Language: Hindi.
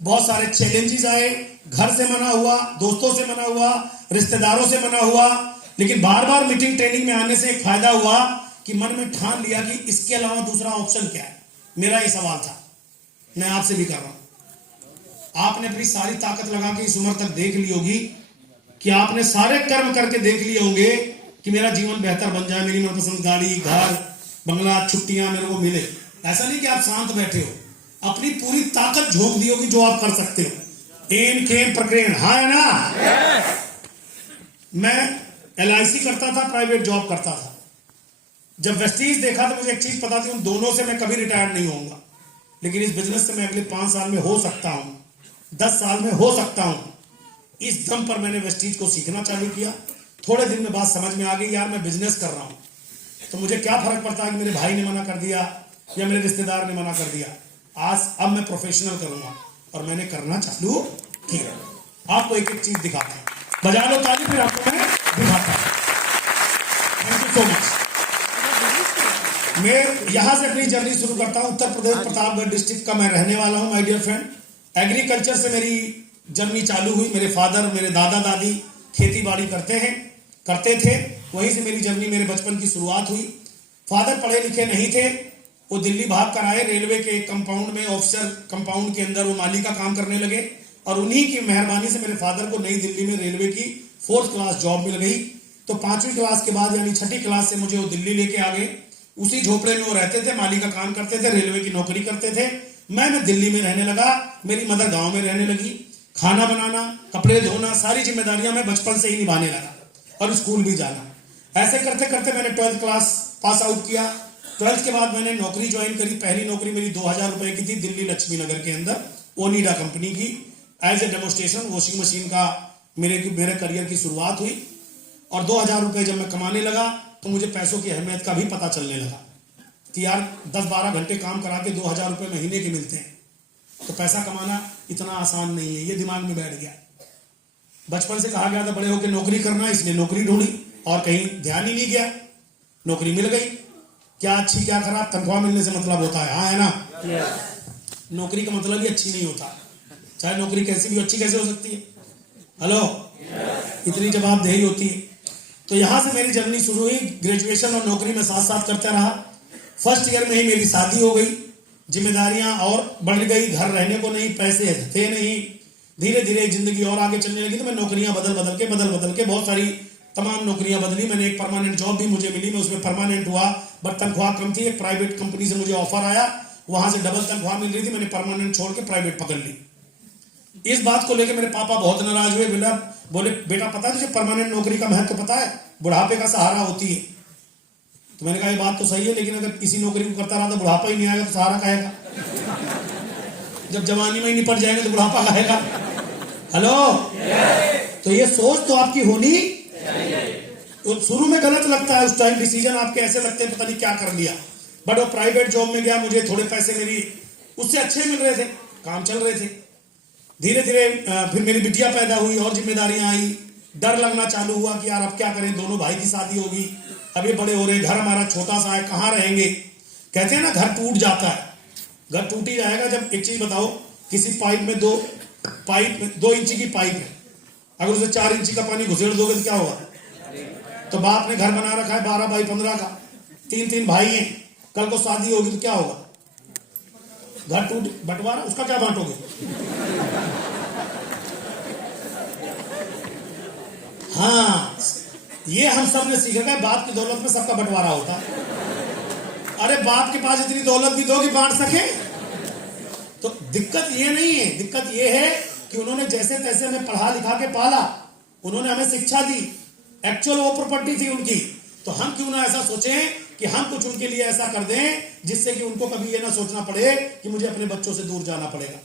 बहुत सारे चैलेंजेस आए, घर से मना हुआ, दोस्तों से मना हुआ, रिश्तेदारों से मना हुआ, लेकिन बार बार मीटिंग ट्रेनिंग में आने से एक फायदा हुआ कि मन में ठान लिया कि इसके अलावा दूसरा ऑप्शन क्या है। मेरा ये सवाल था, मैं आपसे भी कर रहा हूं। आपने अपनी सारी ताकत लगा के इस उम्र तक देख ली होगी कि आपने सारे कर्म करके देख लिए होंगे कि मेरा जीवन बेहतर बन जाए, मेरी मनपसंद गाड़ी, घर, बंगला, छुट्टियां मेरे को मिले। ऐसा नहीं कि आप शांत बैठे हो, अपनी पूरी ताकत झोंक दी होगी जो आप कर सकते हो। एन खेन प्रक्रिया, हाँ है ना। मैं LIC करता था, प्राइवेट जॉब करता था। जब वेस्टीज देखा तो मुझे एक चीज पता थी, उन दोनों से मैं कभी रिटायर्ड नहीं होऊंगा, लेकिन इस बिजनेस से मैं अगले 5 साल में हो सकता हूं, 10 साल में हो सकता हूं। इस दम पर मैंने वेस्टीज को सीखना चालू किया। थोड़े दिन में बात समझ में आ गई, यार मैं बिजनेस कर रहा हूं तो मुझे क्या फर्क पड़ता है कि मेरे भाई ने मना कर दिया या मेरे रिश्तेदार ने मना कर दिया। अब मैं प्रोफेशनल करूंगा और मैंने करना चालू किया। आपको एक एक चीज दिखाता हूं, बजा लो ताली, फिर आपको मैं दिखाता हूं। Thank you so much. मैं यहां से अपनी जर्नी शुरू करता हूं। उत्तर प्रदेश प्रतापगढ़ डिस्ट्रिक्ट का मैं रहने वाला हूं, माय डियर फ्रेंड। एग्रीकल्चर से मेरी जर्नी चालू हुई। मेरे फादर, मेरे दादा दादी खेती बाड़ी करते थे, वहीं से मेरी जर्नी, मेरे बचपन की शुरुआत हुई। फादर पढ़े लिखे नहीं थे, वो दिल्ली भाग कर आए। रेलवे के कंपाउंड में, ऑफिसर कंपाउंड के अंदर वो माली का काम करने लगे और उन्हीं की मेहरबानी से मेरे फादर को नई दिल्ली में रेलवे की 4th क्लास जॉब मिल गई। तो 5वीं क्लास के बाद यानी 6ठी क्लास से मुझे वो दिल्ली लेके आ गए। उसी झोपड़े में वो रहते थे, माली का काम करते थे, रेलवे की नौकरी करते थे। मैं दिल्ली में रहने लगा, मेरी मदर गांव में रहने लगी। खाना बनाना, कपड़े धोना, सारी जिम्मेदारियां मैं बचपन से ही निभाने लगा और स्कूल भी जाना। ऐसे करते करते मैंने 12th क्लास पास आउट किया। 12th के बाद मैंने नौकरी ज्वाइन करी। पहली नौकरी मेरी 2000 रुपए की थी, दिल्ली लक्ष्मी नगर के अंदर, ओनिडा कंपनी की। As a demonstration washing machine का मेरे करियर की शुरुआत हुई। और 2000 रुपए जब मैं कमाने लगा तो मुझे पैसों की अहमियत का भी पता चलने लगा कि यार 10-12 घंटे काम करा के 2000 रुपए महीने के मिलते हैं, तो पैसा कमाना इतना आसान नहीं है। ये दिमाग में बैठ गया। बचपन से कहा गया था बड़े होकर नौकरी करना, इसलिए नौकरी ढूंढी और कहीं ध्यान ही नहीं गया। नौकरी मिल गई। क्या अच्छी क्या खराब, तनख्वाह मिलने से मतलब होता है, हाँ है ना। नौकरी का मतलब ही अच्छी नहीं होता, चाहे नौकरी कैसी भी, अच्छी कैसे हो सकती है। हेलो, इतनी जवाबदेही होती है। तो यहां से मेरी जर्नी शुरू हुई। ग्रेजुएशन और नौकरी में साथ साथ करता रहा। फर्स्ट ईयर में ही मेरी शादी हो गई, जिम्मेदारियां और बढ़ गई, घर रहने को नहीं, पैसे थे नहीं। धीरे धीरे जिंदगी और आगे चलने लगी तो मैं नौकरियां बदल बदल के बहुत सारी तमाम नौकरियां बदली। मैंने एक परमानेंट जॉब भी मुझे मिली, मैं उसमें परमानेंट हुआ, बट तनख्वाह कम थी। एक प्राइवेट कंपनी से मुझे ऑफर आया, वहां से डबल तनख्वाह मिल रही थी। मैंने परमानेंट छोड़ के प्राइवेट पकड़ ली। इस बात को लेकर मेरे पापा बहुत नाराज हुए। बोले बेटा पता है तुझे परमानेंट नौकरी का महत्व पता है, बुढ़ापे का सहारा होती है। तो मैंने कहा ये बात तो सही है, लेकिन अगर इसी नौकरी को करता रहा तो बुढ़ापा ही नहीं आएगा तो सहारा कहेगा। जब जवानी में ही निपट जाएंगे तो बुढ़ापा कहेगा। हेलो, तो ये सोच तो आपकी होनी। तो शुरू में गलत लगता है, उस टाइम डिसीजन आपके ऐसे लगते हैं पता नहीं क्या कर लिया। बट वो प्राइवेट जॉब में गया, मुझे थोड़े पैसे मेरी उससे अच्छे मिल रहे थे, काम चल रहे थे। धीरे धीरे फिर मेरी बिटिया पैदा हुई और जिम्मेदारियां आई। डर लगना चालू हुआ कि यार अब क्या करें, दोनों भाई की शादी होगी, अभी बड़े हो रहे, घर हमारा छोटा सा है, कहाँ रहेंगे। कहते हैं ना घर टूट जाता है, घर टूट ही जाएगा जब, एक चीज बताओ, किसी पाइप में 2 इंची की पाइप है, अगर उसे 4 इंची का पानी घुसेड़ दोगे तो क्या होगा। तो बाप ने घर बना रखा है 12 बाई 15 का, 3 भाई हैं, कल को शादी होगी तो क्या होगा, घर टूट, बंटवारा, उसका क्या बांटोगे। हाँ, ये हम सब ने सीखा है, बाप की दौलत में सबका बंटवारा होता है। अरे बाप के पास इतनी दौलत भी दो कि बांट सके। तो दिक्कत ये नहीं है, दिक्कत ये है कि उन्होंने जैसे तैसे हमें पढ़ा लिखा के पाला, उन्होंने हमें शिक्षा दी, एक्चुअल वो प्रॉपर्टी थी उनकी। तो हम क्यों ना ऐसा सोचें कि हम कुछ उनके लिए ऐसा कर दें जिससे कि उनको कभी ये ना सोचना पड़े कि मुझे अपने बच्चों से दूर जाना पड़ेगा।